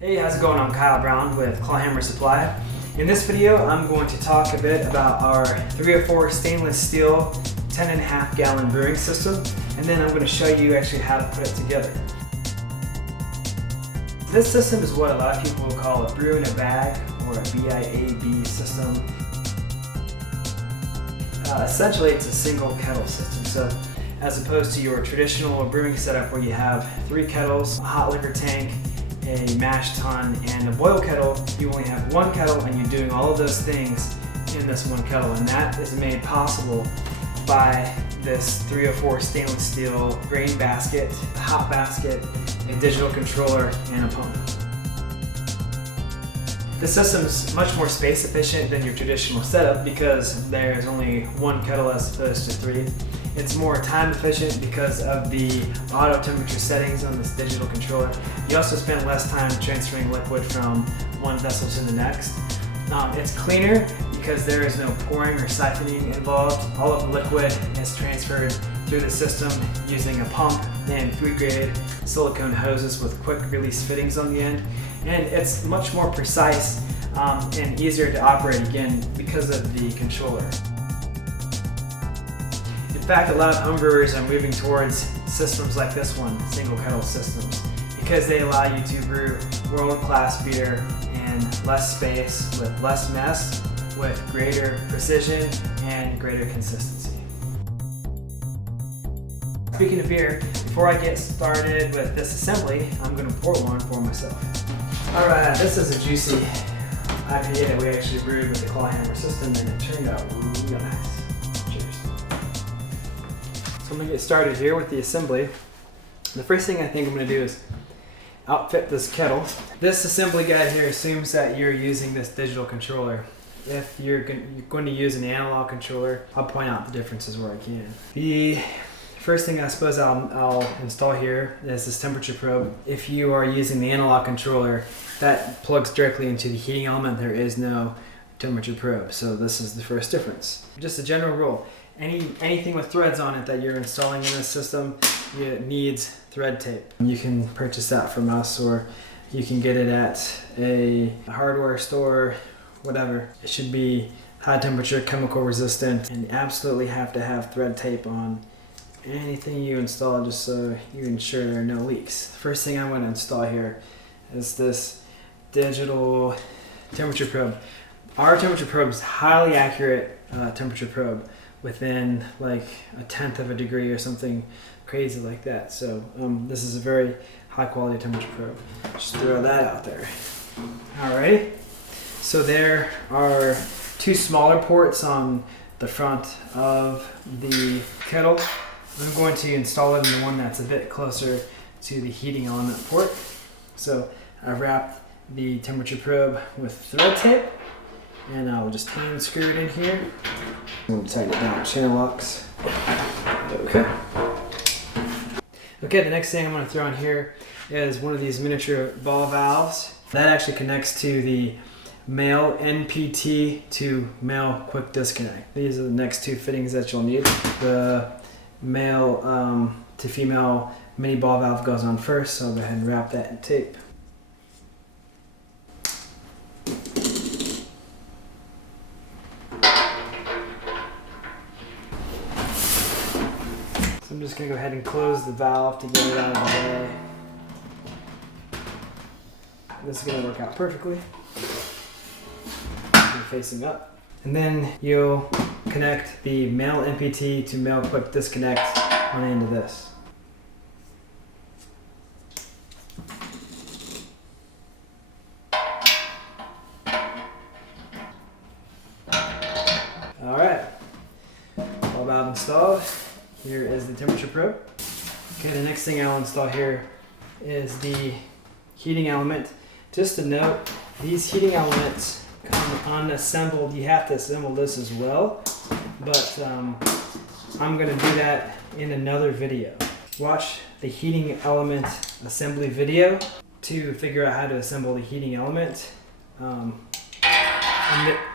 Hey, how's it going? I'm Kyle Brown with Clawhammer Supply. In this video, I'm going to talk a bit about our 304 stainless steel 10.5 gallon brewing system, and then I'm going to show you actually how to put it together. This system is what a lot of people will call a brew in a bag or a BIAB system. Essentially, it's a single kettle system. So, as opposed to your traditional brewing setup where you have 3 kettles, a hot liquor tank, a mash tun, and a boil kettle, you only have 1 kettle and you're doing all of those things in this 1 kettle, and that is made possible by this 304 stainless steel grain basket, a hot basket, a digital controller, and a pump. The system is much more space efficient than your traditional setup because there's only 1 kettle as opposed to 3. It's more time efficient because of the auto temperature settings on this digital controller. You also spend less time transferring liquid from one vessel to the next. It's cleaner because there is no pouring or siphoning involved. All of the liquid is transferred through the system using a pump and food-grade silicone hoses with quick release fittings on the end. And it's much more precise and easier to operate again because of the controller. In fact, a lot of homebrewers are moving towards systems like this one, single kettle systems, because they allow you to brew world-class beer in less space, with less mess, with greater precision and greater consistency. Speaking of beer, before I get started with this assembly, I'm going to pour one for myself. Alright, this is a juicy IPA that we actually brewed with the Clawhammer system, and it turned out really nice. So I'm going to get started here with the assembly. The first thing I think I'm going to do is outfit this kettle. This assembly guide here assumes that you're using this digital controller. If you're going to use an analog controller, I'll point out the differences where I can. The first thing I suppose I'll install here is this temperature probe. If you are using the analog controller, that plugs directly into the heating element. There is no temperature probe, so this is the first difference. Just a general rule. Anything with threads on it that you're installing in this system, it needs thread tape. You can purchase that from us, or you can get it at a hardware store, whatever. It should be high temperature, chemical resistant, and you absolutely have to have thread tape on anything you install just so you ensure there are no leaks. The first thing I want to install here is this digital temperature probe. Our temperature probe is highly accurate temperature probe, within like 1/10 of a degree or something crazy like that. So this is a very high quality temperature probe. Just throw that out there. Alrighty. So there are 2 smaller ports on the front of the kettle. I'm going to install it in the one that's a bit closer to the heating element port. So I've wrapped the temperature probe with thread tape, and I'll just hand screw it in here. I'm going to tighten it down with channel locks. Okay, the next thing I'm going to throw in here is one of these miniature ball valves. That actually connects to the male NPT to male quick disconnect. These are the next 2 fittings that you'll need. The male to female mini ball valve goes on first, so I'll go ahead and wrap that in tape. I'm just going to go ahead and close the valve to get it out of the way. This is going to work out perfectly. You're facing up. And then you'll connect the male NPT to male quick disconnect on the end of this. Alright, all valve installed. Here is the temperature probe. Okay, the next thing I'll install here is the heating element. Just a note, these heating elements come unassembled. You have to assemble this as well, but I'm going to do that in another video. Watch the heating element assembly video to figure out how to assemble the heating element.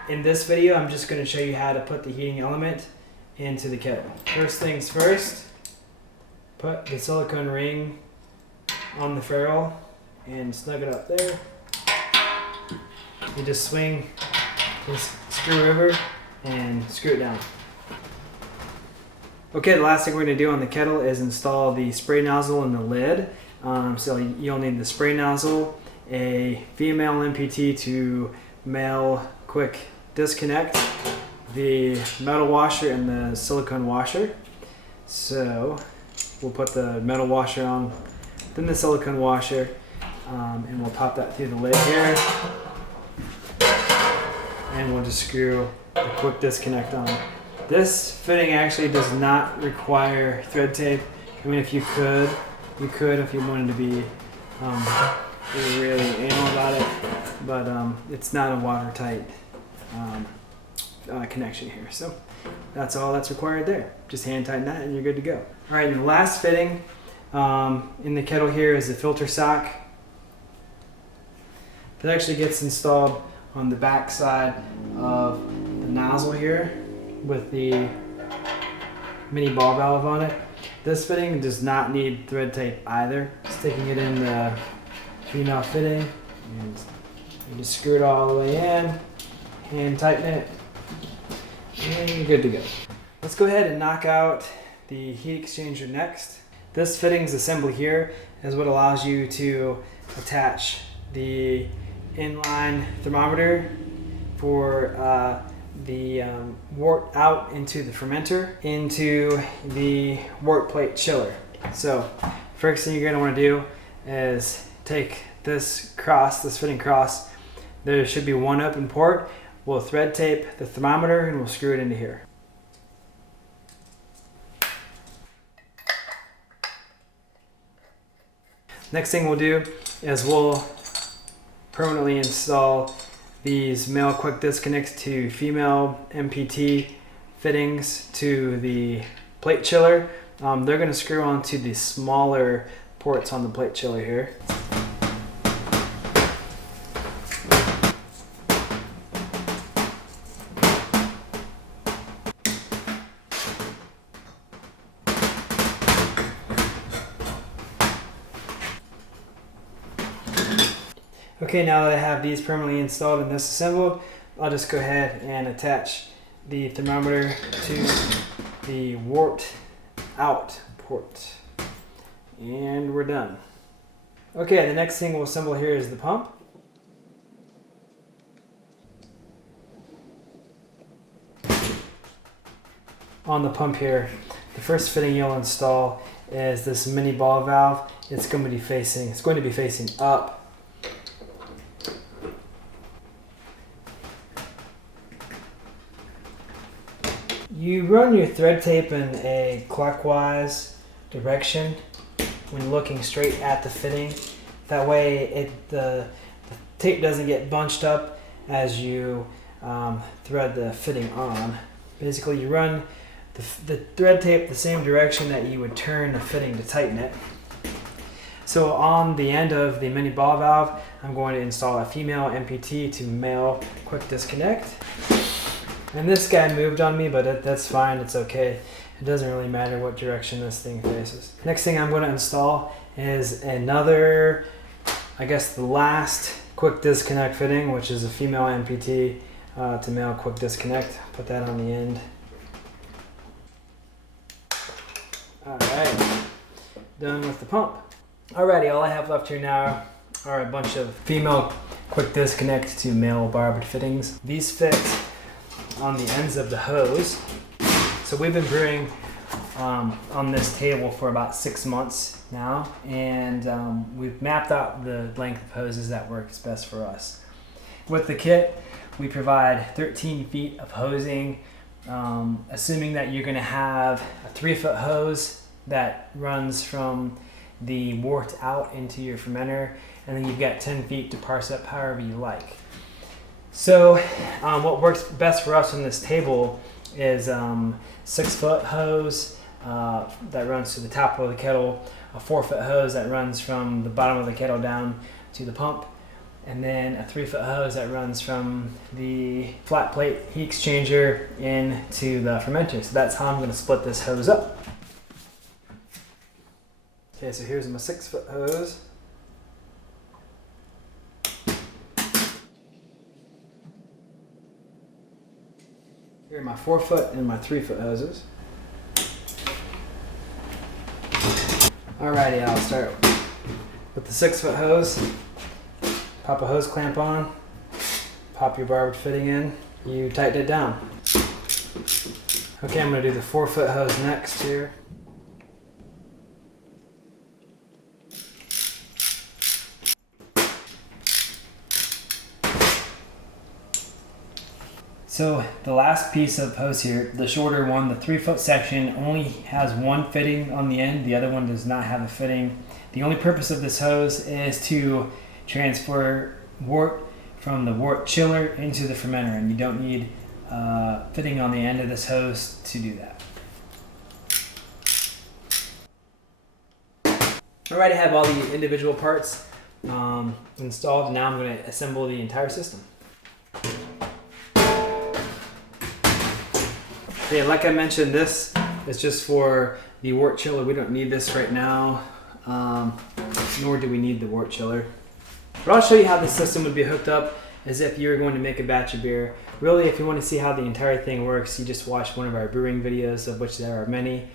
In this video, I'm just going to show you how to put the heating element into the kettle. First things first, put the silicone ring on the ferrule and snug it up there. You just swing this screwdriver and screw it down. Okay, the last thing we're going to do on the kettle is install the spray nozzle in the lid. So you'll need the spray nozzle, a female MPT to male quick disconnect, the metal washer and the silicone washer. So we'll put the metal washer on, then the silicone washer, and we'll pop that through the lid here. And we'll just screw the quick disconnect on. This fitting actually does not require thread tape. I mean, if you could, you could if you wanted to be really anal about it, but it's not a watertight connection here. So that's all that's required there. Just hand tighten that and you're good to go. All right, and the last fitting in the kettle here is the filter sock. That actually gets installed on the back side of the nozzle here with the mini ball valve on it. This fitting does not need thread tape either. Sticking it in the female fitting, and you just screw it all the way in, hand tighten it, and you're good to go. Let's go ahead and knock out the heat exchanger next. This fittings assembly here is what allows you to attach the inline thermometer for the wort out into the fermenter into the wort plate chiller. So first thing you're going to want to do is take this fitting cross. There should be one open port. We'll thread tape the thermometer and we'll screw it into here. Next thing we'll do is we'll permanently install these male quick disconnects to female MPT fittings to the plate chiller. They're going to screw onto the smaller ports on the plate chiller here. Okay, now that I have these permanently installed and this assembled, I'll just go ahead and attach the thermometer to the wort out port. And we're done. Okay, the next thing we'll assemble here is the pump. On the pump here, the first fitting you'll install is this mini ball valve. It's going to be facing up. You run your thread tape in a clockwise direction when looking straight at the fitting. That way the tape doesn't get bunched up as you thread the fitting on. Basically, you run the thread tape the same direction that you would turn the fitting to tighten it. So on the end of the mini ball valve, I'm going to install a female MPT to male quick disconnect. And this guy moved on me, but that's fine, it's okay. It doesn't really matter what direction this thing faces. Next thing I'm going to install is another, I guess the last quick disconnect fitting, which is a female MPT to male quick disconnect. Put that on the end. Alright, done with the pump. Alrighty, all I have left here now are a bunch of female quick disconnect to male barbed fittings. These fit on the ends of the hose. So we've been brewing on this table for about 6 months now, and we've mapped out the length of hoses that works best for us. With the kit, we provide 13 feet of hosing, assuming that you're going to have a 3-foot hose that runs from the wort out into your fermenter, and then you've got 10 feet to parse up however you like. So what works best for us on this table is 6-foot hose that runs to the top of the kettle, a 4-foot hose that runs from the bottom of the kettle down to the pump, and then a 3-foot hose that runs from the flat plate heat exchanger into the fermenter. So that's how I'm going to split this hose up. Okay, so here's my 6-foot hose. Here are my 4-foot and my 3-foot hoses. Alrighty, I'll start with the 6-foot hose. Pop a hose clamp on, pop your barbed fitting in, you tighten it down. Okay, I'm going to do the 4-foot hose next here. So the last piece of hose here, the shorter one, the 3-foot section, only has one fitting on the end. The other one does not have a fitting. The only purpose of this hose is to transfer wort from the wort chiller into the fermenter, and you don't need fitting on the end of this hose to do that. Alright, I have all the individual parts installed. Now I'm going to assemble the entire system. Okay, like I mentioned, this is just for the wort chiller. We don't need this right now, nor do we need the wort chiller. But I'll show you how the system would be hooked up as if you were going to make a batch of beer. Really, if you want to see how the entire thing works, you just watch one of our brewing videos, of which there are many,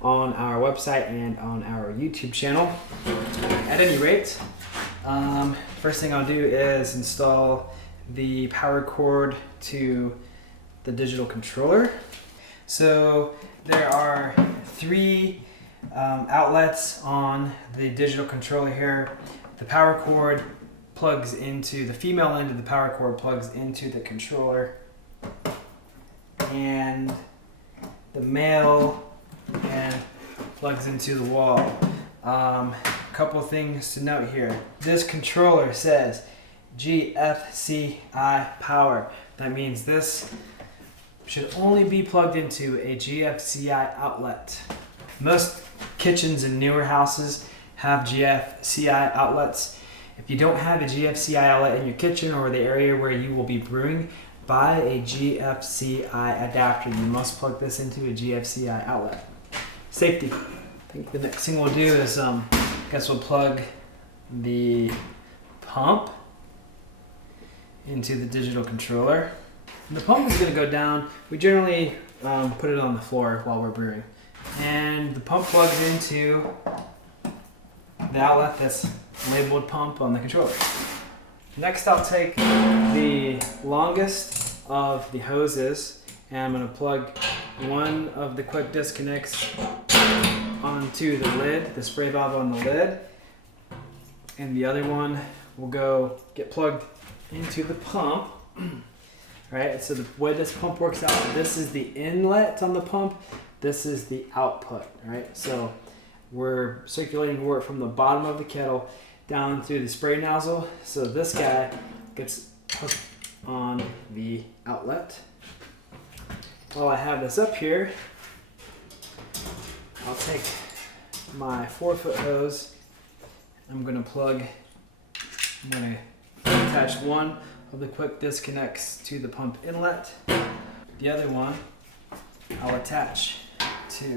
on our website and on our YouTube channel. At any rate, first thing I'll do is install the power cord to the digital controller. So there are 3 outlets on the digital controller here. The power cord plugs into the female end of the power cord, plugs into the controller, and the male end plugs into the wall. Couple things to note here. This controller says GFCI power. That means this should only be plugged into a GFCI outlet. Most kitchens in newer houses have GFCI outlets. If you don't have a GFCI outlet in your kitchen or the area where you will be brewing, buy a GFCI adapter. You must plug this into a GFCI outlet. Safety. I think the next thing we'll do is, I guess we'll plug the pump into the digital controller. And the pump is going to go down. We generally put it on the floor while we're brewing. And the pump plugs into the outlet that's labeled pump on the controller. Next, I'll take the longest of the hoses and I'm going to plug one of the quick disconnects onto the lid, the spray valve on the lid, and the other one will get plugged into the pump. Right, so the way this pump works out, this is the inlet on the pump, this is the output, right? So we're circulating wort from the bottom of the kettle down through the spray nozzle. So this guy gets hooked on the outlet. While I have this up here, I'll take my 4-foot hose. I'm going to attach one of the quick disconnects to the pump inlet. The other one I'll attach to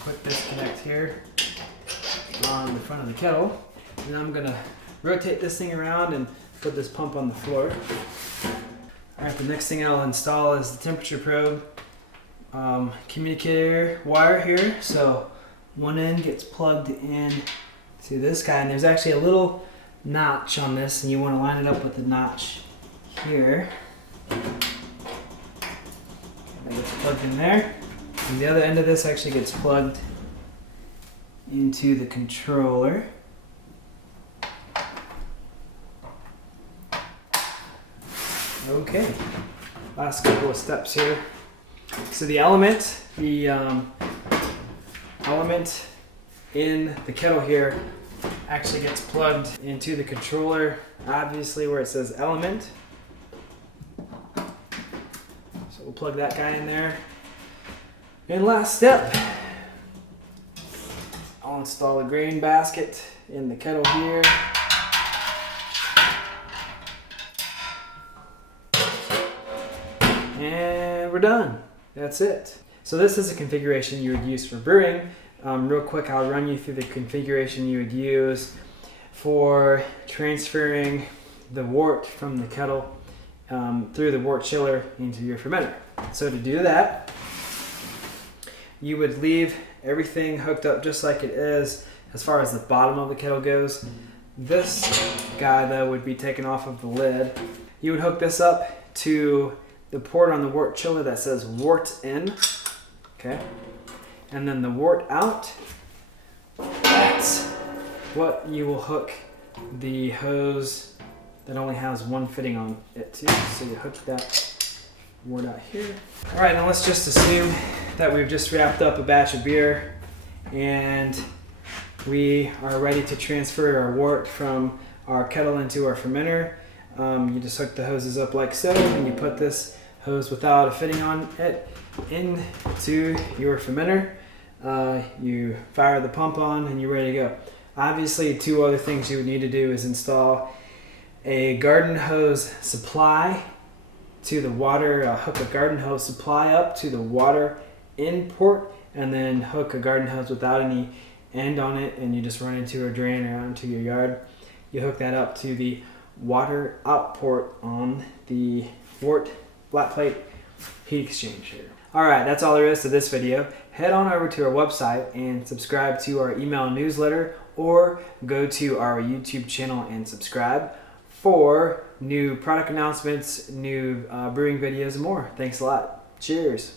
quick disconnect here on the front of the kettle. And I'm going to rotate this thing around and put this pump on the floor. Alright, the next thing I'll install is the temperature probe communicator wire here. So one end gets plugged in to this guy, and there's actually a little notch on this, and you want to line it up with the notch here. That gets plugged in there. And the other end of this actually gets plugged into the controller. Okay, last couple of steps here. So the element in the kettle here actually gets plugged into the controller, obviously where it says element. So we'll plug that guy in there. And last step, I'll install a grain basket in the kettle here. And we're done. That's it. So this is a configuration you would use for brewing. Real quick, I'll run you through the configuration you would use for transferring the wort from the kettle through the wort chiller into your fermenter. So to do that, you would leave everything hooked up just like it is as far as the bottom of the kettle goes. This guy though would be taken off of the lid. You would hook this up to the port on the wort chiller that says wort in, okay? And then the wort out, that's what you will hook the hose that only has one fitting on it to. So you hook that wort out here. All right, now let's just assume that we've just wrapped up a batch of beer and we are ready to transfer our wort from our kettle into our fermenter. You just hook the hoses up like so, and you put this hose without a fitting on it into your fermenter. You fire the pump on and you're ready to go. Obviously, two other things you would need to do is install a garden hose supply to the water, hook a garden hose supply up to the water in port, and then hook a garden hose without any end on it, and you just run into a drain or out into your yard. You hook that up to the water out port on the wort flat plate heat exchanger. Alright, that's all there is to this video. Head on over to our website and subscribe to our email newsletter, or go to our YouTube channel and subscribe for new product announcements, new brewing videos, and more. Thanks a lot. Cheers.